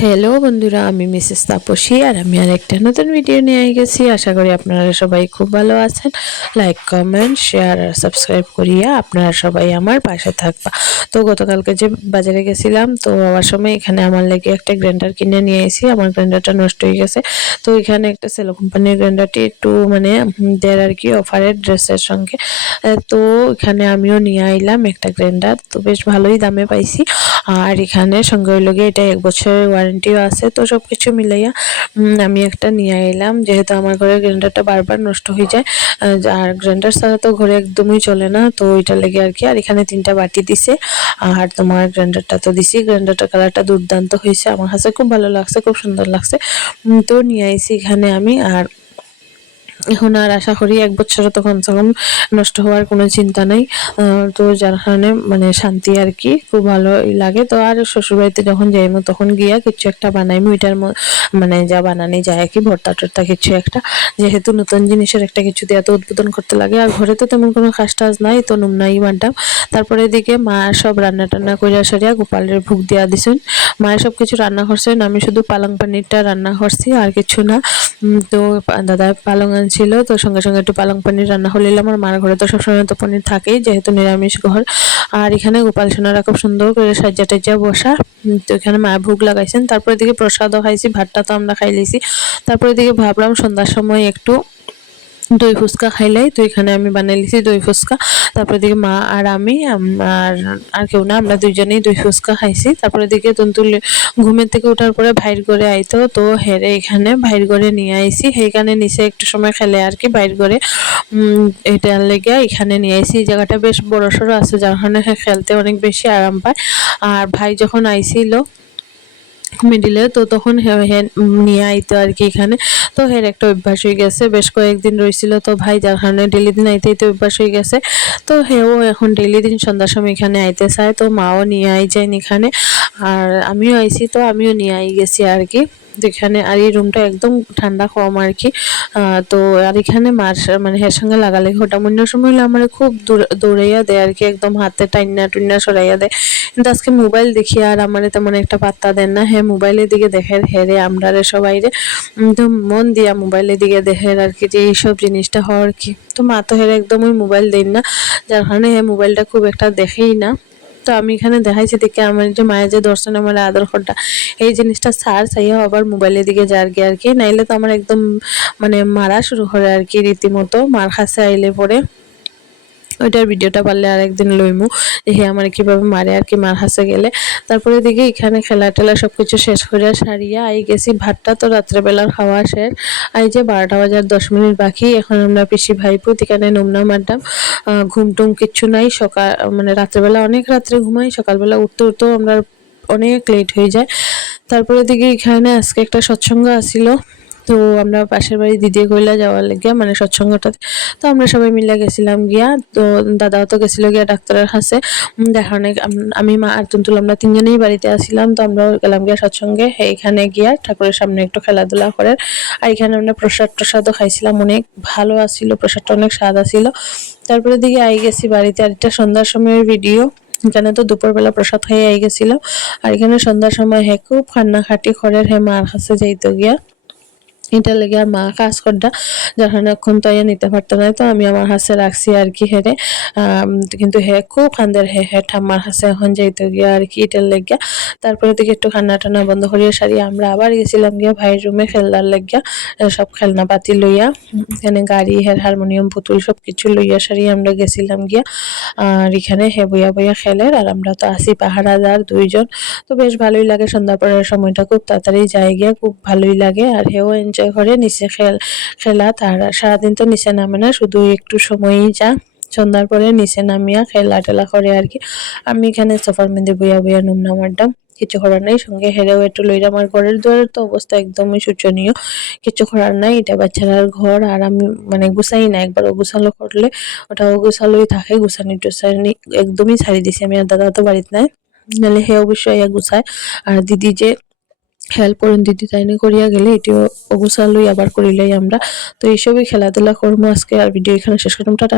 Hello বন্ধুরা, আমি Mrs Tapasi আর আমি আরেকটা নতুন ভিডিও নিয়ে গেছি। আশা করি আপনারা সবাই খুব ভালো আছেন। লাইক, কমেন্ট, শেয়ার আর সাবস্ক্রাইব করিয়া আপনারা সবাই আমার পাশে থাকবা। তো গতকালকে যে বাজারে গেছিলাম, তো আবার সময় এখানে আমার লেগে একটা গ্রাইন্ডার কিনে নিয়ে এসেছি। আমার গ্রাইন্ডারটা নষ্ট হয়ে গেছে, তো এখানে একটা সেলো কোম্পানির গ্রাইন্ডারটি একটু দেয় আর কি অফারের ড্রেসের সঙ্গে। তো এখানে আমিও নিয়ে আইলাম একটা গ্রাইন্ডার, তো বেশ ভালোই দামে পাইছি। আর এখানে সঙ্গে হইল গিয়ে এটা 1 বছরের ওয়ারেন্টিও আছে। তো সবকিছু মিলাইয়া আমি একটা নিয়ে এলাম, যেহেতু আমার ঘরের গ্রাইন্ডারটা বারবার নষ্ট হয়ে যায়। আর গ্রাইন্ডার ছাড়া তো ঘরে একদমই চলে না, তো ওইটা লেগে আর কি। আর এখানে 3টা বাটি দিছে, আর তোমার গ্রাইন্ডারটা তো দিছি। গ্রাইন্ডারটার কালারটা দুর্দান্ত হয়েছে, আমার কাছে খুব ভালো লাগছে, খুব সুন্দর লাগছে। তো নিয়ে আইছি এখানে আমি। আর এখন আর আশা করি 1 বছরও তো কমসে কম নষ্ট হওয়ার কোনো চিন্তা নাই। তো যার কারণে শান্তি আর কি, খুব ভালোই লাগে। তো আর শ্বশুরবাড়িতে যখন যাইমু তখন গিয়া কিছু একটা বানাইমু, এটার যা বানানি যায় আর কি, ভর্তা টর্তা কিছু একটা, যেহেতু নতুন জিনিসের একটা কিছু দিয়ে তো উদ্বোধন করতে লাগে। আর ঘরে তো তেমন কোনো কাজ টাজ নাই, তো নুমনাই মাড্ডাম। তারপরে এদিকে মা সব রান্না টান্না কইরা সারিয়া গোপালের ভোগ দিয়া দিছেন। মায়ের সব কিছু রান্না করছেন, আমি শুধু পালং পানিরটা রান্না করছি আর কিছু না। তো দাদা পালং আনছিল, তো সঙ্গে সঙ্গে একটু পালং পনির রান্না হলে আমার মার ঘরে তো সবসময় তো পনির থাকেই, যেহেতু নিরামিষ ঘর। আর এখানে গোপাল সোনারা খুব সুন্দর করে সাজ্জা টাজ্জা বসা। তো এখানে মা ভোগ লাগাইছেন। তারপরে এদিকে প্রসাদও খাইছি, ভাতটা তো আমরা খাই লিছি। তারপরে এদিকে ভাবলাম সন্ধ্যার সময় একটু দই ফুচকা খাইলাই, তো এখানে আমি বানাই লিছি দই ফুচকা। তারপরে দিকে মা আর আমি আর আর কেউ না, আমরা দুইজনেই দই ফুচকা খাইছি। তারপরে দিকে তন্তুল ঘুমের থেকে ওঠার পরে ভাইর ঘরে আইতো, তো হেরে এখানে ভাইর ঘরে নিয়ে আইছি। সেইখানে নিচে একটু সময় খেলে আর কি ভাইর ঘরে। এটার লেগে এখানে নিয়ে আইছি। এই জায়গাটা বেশ বড়সড় আছে, যার কারণে খেলতে অনেক বেশি আরাম পায়। আর ভাই যখন আইছিল মিডিলে, তো তখন নিয়ে আইতো আর কি এখানে। তো একটা অভ্যাস হয়ে গেছে, বেশ কয়েকদিন রয়েছিল তো ভাই, যার কারণে ডেলি দিন আইতে আইতে অভ্যাস হয়ে গেছে। তো হেও এখন ডেলি দিন সন্ধ্যার সময় এখানে আইতে চায়, তো মাও নিয়ে আই যায় এখানে। আর আমিও আইছি, তো আমিও নিয়ে আই গেছি আর কি। যেখানে আর এই রুমটা একদম ঠান্ডা কম আর কি। তো আর এখানে মার হের সঙ্গে লাগালাগি হঠাৎ অন্য সময় হলে আমার খুব দৌড়াইয়া দেয় আর কি, একদম হাতে টাইনা টুইনা সরাইয়া দেয়। কিন্তু আজকে মোবাইল দেখি আর আমার তেমন একটা পাত্তা দেন না। হ্যাঁ, মোবাইলের দিকে দেখে হেরে আমরা রে সবাই রে তো মন দিয়া মোবাইলের দিকে দেখে আর কি, যে এইসব জিনিসটা হওয়ার কি। তো মা তো হেরে একদমই মোবাইল দেন না, যার কারণে হ্যাঁ মোবাইলটা খুব একটা দেখেই না। তো আমি এখানে দেখাইছি দেখে আমার যে মায়ের যে দর্শন, আমার আদর খড্ডা, এই জিনিসটা সার চাইয়া আবার মোবাইলের দিকে যার গে আর কি। নাইলে তো আমার একদম মারা শুরু করে আর কি, রীতিমতো মার কাছে আইলে পরে। ওইটার ভিডিওটা পারলে আর একদিন লইমু, হে আমার কিভাবে মারে আর কি মার হাসে গেলে। তারপরে দিকে এখানে খেলা টেলা সবকিছু শেষ করে সারিয়া আই গেছি। ভাতটা তো রাত্রেবেলার খাওয়া শেষ। এই যে 12টা বাজার 10 মিনিট বাকি, এখন আমরা পিসি ভাইপুত এখানে নুমনা মারলাম। ঘুম টুম কিচ্ছু নাই, সকাল রাত্রেবেলা অনেক রাত্রে ঘুমাই, সকালবেলা উঠতে উঠতেও আমরা অনেক লেট হয়ে যায়। তারপরে দিকে এখানে আজকে একটা সৎসঙ্গ আসিল, তো আমরা পাশের বাড়ি দিদি কইলা যাওয়ার লাগিয়া সৎসঙ্গটাতে। তো আমরা সবাই মিলে গেছিলাম গিয়া। তো দাদাও তো গেছিল গিয়া ডাক্তারের কাছে দেখানে। আমি মা আর তুন্তুল আমরা 3জনেই বাড়িতে আসিলাম, তো আমরা গেলাম গিয়া সৎসঙ্গে। এইখানে গিয়া ঠাকুরের সামনে একটু খেলাধুলা করে। আর এখানে আমরা প্রসাদও খাইছিলাম, অনেক ভালো আসিল, প্রসাদটা অনেক স্বাদ আসিল। তারপরে দিকে আই গেছি বাড়িতে। আর এটা সন্ধ্যার সময়ের ভিডিও। এখানে তো দুপুরবেলা প্রসাদ খেয়ে আই গেছিল। আর এখানে সন্ধ্যার সময় খুব কান্নাকাটি করে মার কাছে যাইতো গিয়া। এটা লেগে আর মা কাজ করডা, যার কারণে এখন তো নিতে পারতো না, তো আমি আমার হাসে রাখছি আর কি হেরে। কিন্তু খুব কান্দের, ঠাম্মার হাসে এখন যাইতে গিয়া আর কি, এটার লেগিয়া। তারপরে থেকে একটু কান্না টান্না বন্ধ করিয়া সারি আমরা আবার গেছিলাম গিয়া ভাইয়ের রুমে খেলনার লেগিয়া। সব খেলনা পাতি লইয়া, এখানে গাড়ি হারমোনিয়াম পুতুল সব কিছু লইয়া সারি আমরা গেছিলাম গিয়া। আর এখানে বইয়া বইয়া খেলে, আর আমরা তো আসি পাহারাদার 2জন। তো বেশ ভালোই লাগে, সন্ধ্যা পরের সময়টা খুব তাড়াতাড়ি যায় গিয়া, খুব ভালোই লাগে। আর এনজয় করে নিচে খেলা। তার সারাদিন তো নিচে নামে না, শুধু একটু সময়ই যা সন্ধ্যার পরে নিচে নামিয়া খেলা টেলা করে আর কি। আমি এখানে সোফার মধ্যে বইয়া বইয়া নুমনা মারতাম, কিছু করার নাই। সঙ্গে হেরেও একটু লইরা, আমার ঘরের দুয়ারের তো অবস্থা একদমই শোচনীয়, কিছু করার নাই। এটা বাচ্চারার ঘর, আর আমি গুছাই না, একবার অগুছালো করলে ওটা অগুছালোই থাকে। গুছানি টুছানি একদমই ছাড়ি দিছি আমি, আর দাদা তো বাড়িতে নাই, নাহলে হে অবশ্যই গুছায়। আর দিদি যে হেল্প করেন, দিদি তাইনি করিয়া গেলে এটিও অগুছালই আবার করিলাই আমরা। তো এইসবই খেলাধুলা করবো আজকে। আর ভিডিও এখানে শেষ করলাম, টাটা।